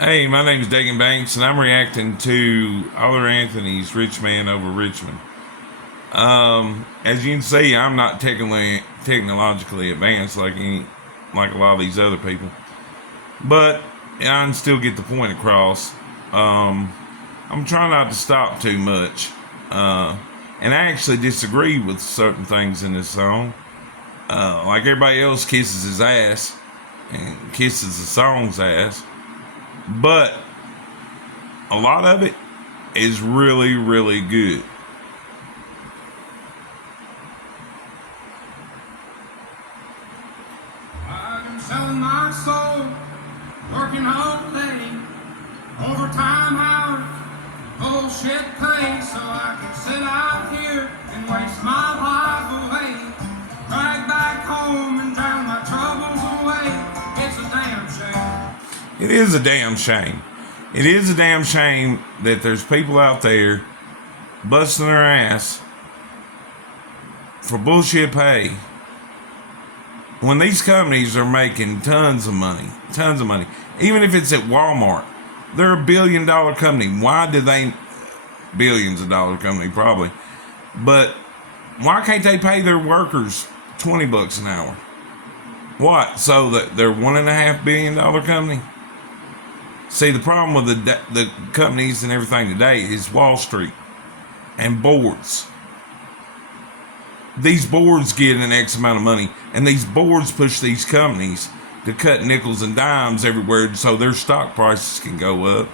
Hey, my name is Dagan Banks, and I'm reacting to Other Anthony's Rich Man Over Richmond. As you can see, I'm not technologically advanced like a lot of these other people, but I can still get the point across. I'm trying not to stop too much, and I actually disagree with certain things in this song. Like everybody else kisses his ass and kisses the song's ass, but a lot of it is really, really good. I've been selling my soul, working all day, overtime hours, bullshit pay, so I can sit out here and waste my life away. Drag back home and drown my troubles away. It's a damn shame. It is a damn shame. It is a damn shame that there's people out there busting their ass for bullshit pay when these companies are making tons of money. Tons of money. Even if it's at Walmart, they're $1 billion company. Why do they, billions of dollar company probably, but why can't they pay their workers $20 an hour? What? So that they're $1.5 billion company? See, the problem with the companies and everything today is Wall Street and boards. These boards get an X amount of money, and these boards push these companies to cut nickels and dimes everywhere so their stock prices can go up.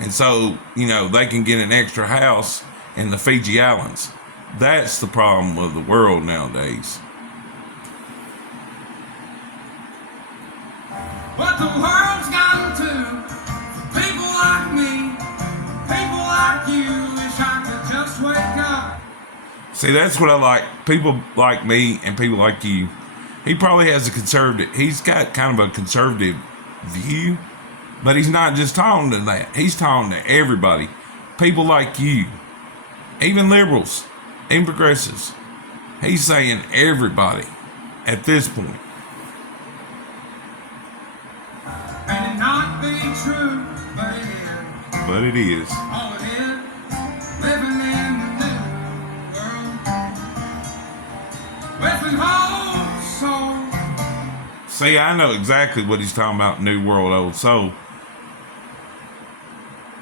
And so, they can get an extra house in the Fiji Islands. That's the problem with the world nowadays. What the world's gotten to, people like me, people like you, wish I could just wake up. See, that's what I like. People like me and people like you. He probably has he's got kind of a conservative view, but he's not just talking to that. He's talking to everybody. People like you, even liberals, even progressives. He's saying everybody at this point. And it not be true, but it is. But it is. All it is, living in the new world. With an old soul. See, I know exactly what he's talking about, New World, Old Soul.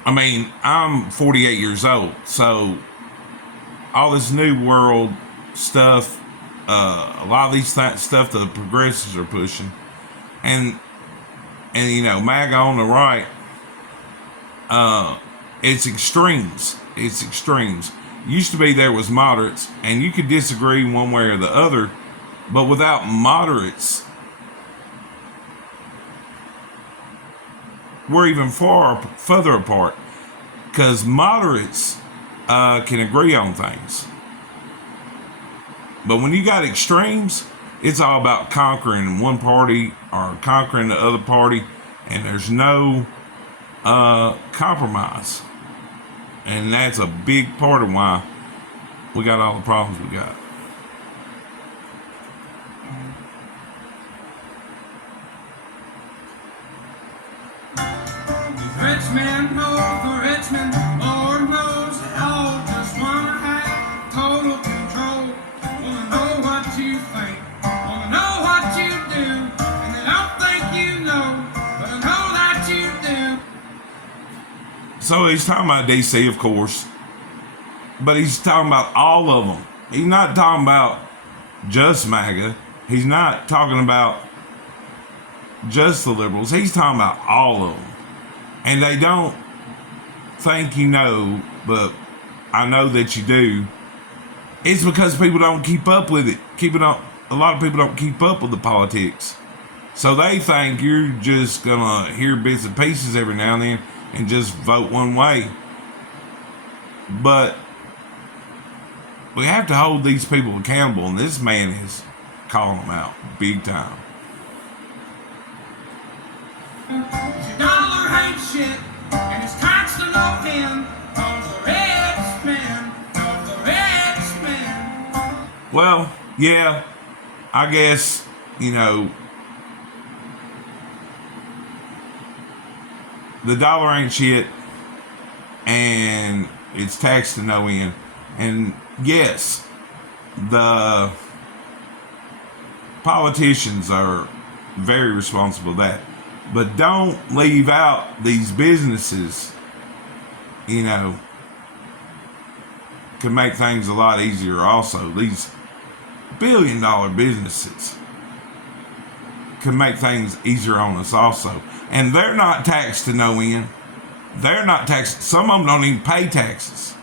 I mean, I'm 48 years old, so all this New World stuff, a lot of these stuff the progressives are pushing, and MAGA on the right, it's extremes. It's extremes. Used to be there was moderates, and you could disagree one way or the other, but without moderates, we're even further apart, because moderates can agree on things. But when you got extremes, it's all about conquering one party or conquering the other party, and there's no compromise. And that's a big part of why we got all the problems we got. Richmond knows the Richmond, Lord knows they all just wanna have total control. Wanna know what you think, wanna know what you do, and they don't think you know, but I know that you do. So he's talking about DC, of course, but he's talking about all of them. He's not talking about just MAGA. He's not talking about just the liberals. He's talking about all of them. And they don't think you know, but I know that you do. It's because people don't keep up with it. A lot of people don't keep up with the politics. So they think you're just gonna hear bits and pieces every now and then and just vote one way. But we have to hold these people accountable, and this man is calling them out big time. Your dollar ain't shit, and it's taxed to no end. Cause the rich man, knows the rich man. Well, yeah, I guess, the dollar ain't shit, and it's taxed to no end. And yes, the politicians are very responsible for that. But don't leave out these businesses, you know, can make things a lot easier also. These billion-dollar businesses can make things easier on us also. And they're not taxed to no end. They're not taxed. Some of them don't even pay taxes.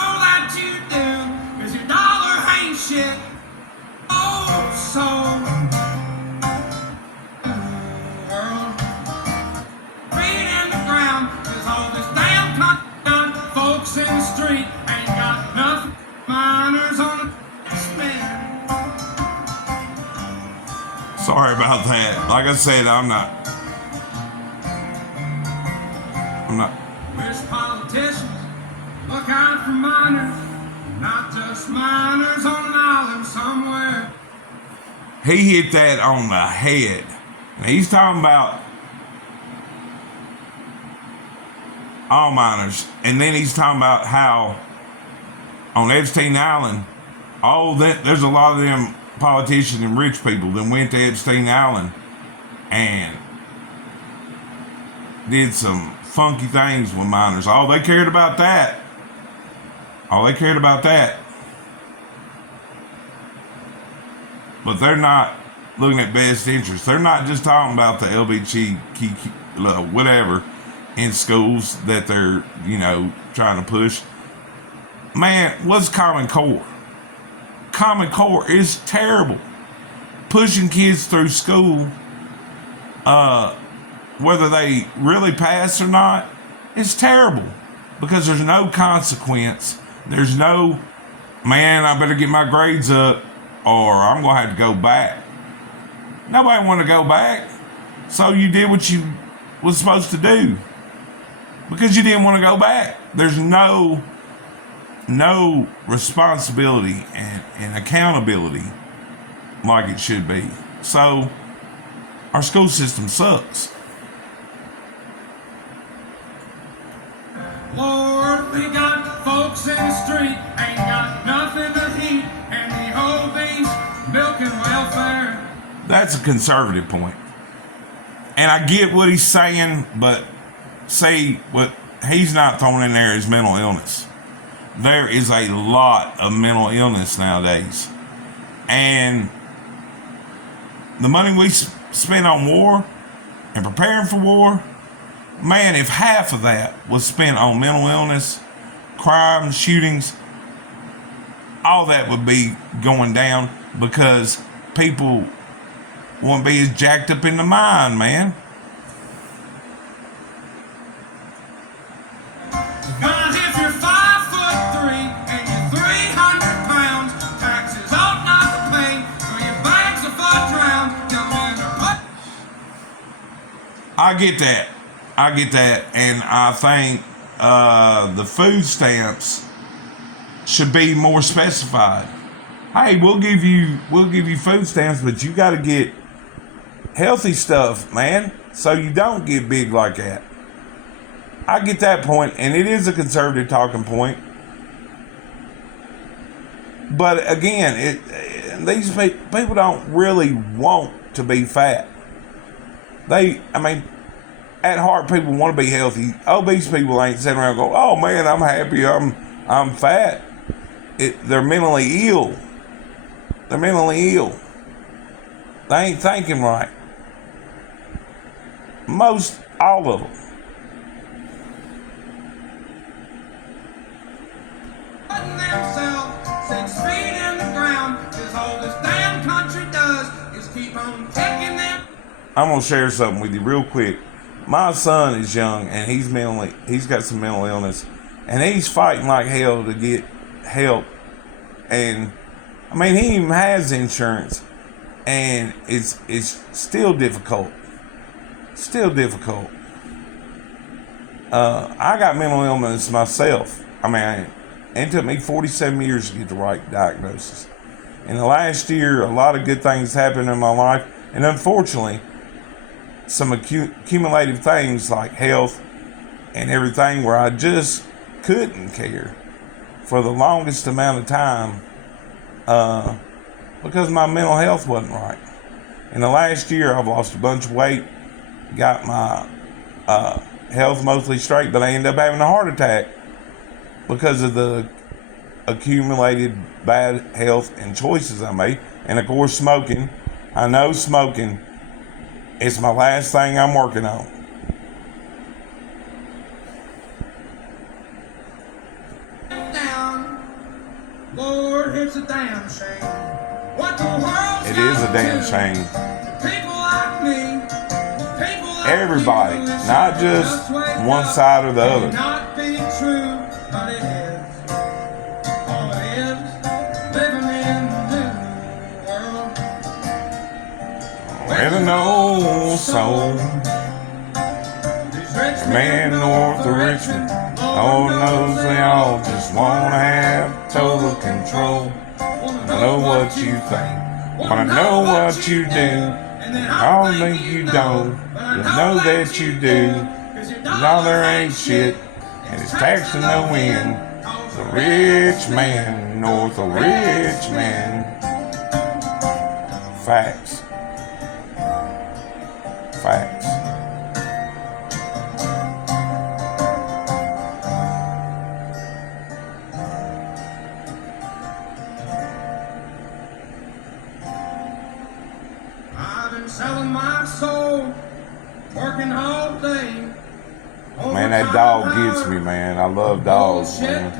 All that you do, 'cause your dollar ain't shit. Oh, so world feet in the ground, 'cause all this damn country folks in the street ain't got nothing. Miners on the spin. Sorry about that. Like I said, I'm not. Wish politicians look out for miners, not just miners on an island somewhere. He hit that on the head. And he's talking about all miners. And then he's talking about how on Epstein Island, there's a lot of them politicians and rich people that went to Epstein Island and did some funky things with miners. All they cared about that. But they're not looking at best interest. They're not just talking about the LBGT, whatever, in schools that they're, trying to push. Man, what's Common Core? Common Core is terrible. Pushing kids through school, whether they really pass or not, it's terrible. Because there's no consequence. There's no, man, I better get my grades up or I'm going to have to go back. Nobody want to go back. So you did what you was supposed to do. Because you didn't want to go back. There's no responsibility and accountability like it should be. So our school system sucks. Lord, we got folks in the street, ain't got nothing to eat, and the obese milking welfare. That's a conservative point. And I get what he's saying, but say what he's not throwing in there is mental illness. There is a lot of mental illness nowadays. And the money we spend on war and preparing for war, man, if half of that was spent on mental illness, crime, shootings, all that would be going down because people won't be as jacked up in the mind, man. Cause if you're 5'3" and you're 300 pounds, taxes ought not to pay, so your bags are foot drowned, young men are put. I get that, and I think the food stamps should be more specified. Hey, we'll give you food stamps, but you got to get healthy stuff, man, so you don't get big like that. I get that point, and it is a conservative talking point. But again, these people don't really want to be fat. At heart, people want to be healthy. Obese people ain't sitting around going, "Oh man, I'm happy. I'm fat." They're mentally ill. They're mentally ill. They ain't thinking right. All of them. Putting themselves 6 feet in the ground, 'cause all this damn country does is keep on taking them. I'm gonna share something with you real quick. My son is young and he's got some mental illness, and he's fighting like hell to get help. And he even has insurance, and it's still difficult. I got mental illness myself. It took me 47 years to get the right diagnosis. In the last year, a lot of good things happened in my life, and unfortunately, some accumulative things like health and everything where I just couldn't care for the longest amount of time because my mental health wasn't right. In the last year, I've lost a bunch of weight, got my health mostly straight, but I ended up having a heart attack because of the accumulated bad health and choices I made. And of course, smoking. I know smoking is my last thing I'm working on. Down. Lord, it's a damn shame. What the world's It is a gotta damn do. shame. People like me, people like Everybody, you, it's not just wake one up side or the and other. not be true, but it is. All it is, living in the new world. Where the no soul, These rich man north of Richmond, Lord knows they all just wanna have total control. I know what you think, wanna know what you do. I don't think you don't, but I know that you do. No, there ain't shit, and it's taxing no end. The rich man north of Richmond. Facts. Facts. I've been selling my soul, working all day. Man, that dog gets me, man. I love dogs, man.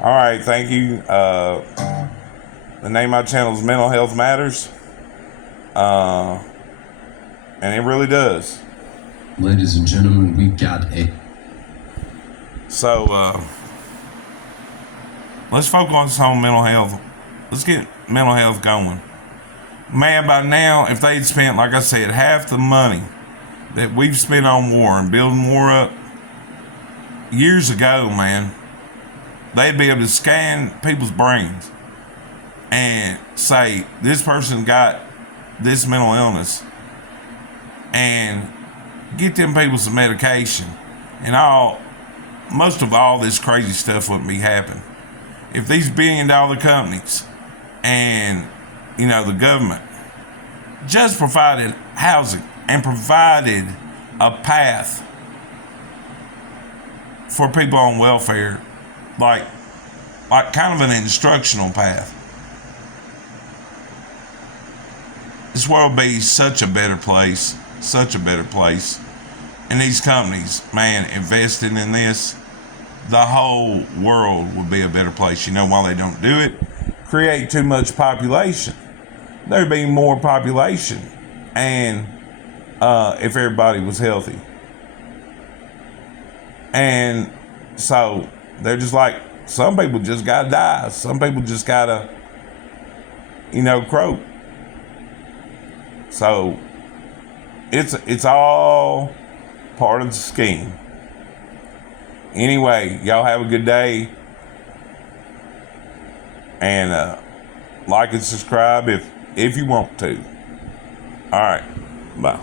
All right, thank you. The name of my channel is Mental Health Matters. And it really does. Ladies and gentlemen, we got a... So, let's focus on mental health. Let's get mental health going. Man, by now, if they'd spent, like I said, half the money that we've spent on war and building war up years ago, man, they'd be able to scan people's brains and say, this person got this mental illness, and get them people some medication, and most of all this crazy stuff wouldn't be happening. If these billion-dollar companies and, the government just provided housing and provided a path for people on welfare, like kind of an instructional path, this world would be such a better place. And these companies, man, investing in this, the whole world would be a better place. You know why they don't do it? Create too much population. There'd be more population, and if everybody was healthy. And so they're just like, some people just gotta die. Some people just gotta, croak. So it's all part of the scheme. Anyway, y'all have a good day, and like and subscribe if you want to. All right, bye.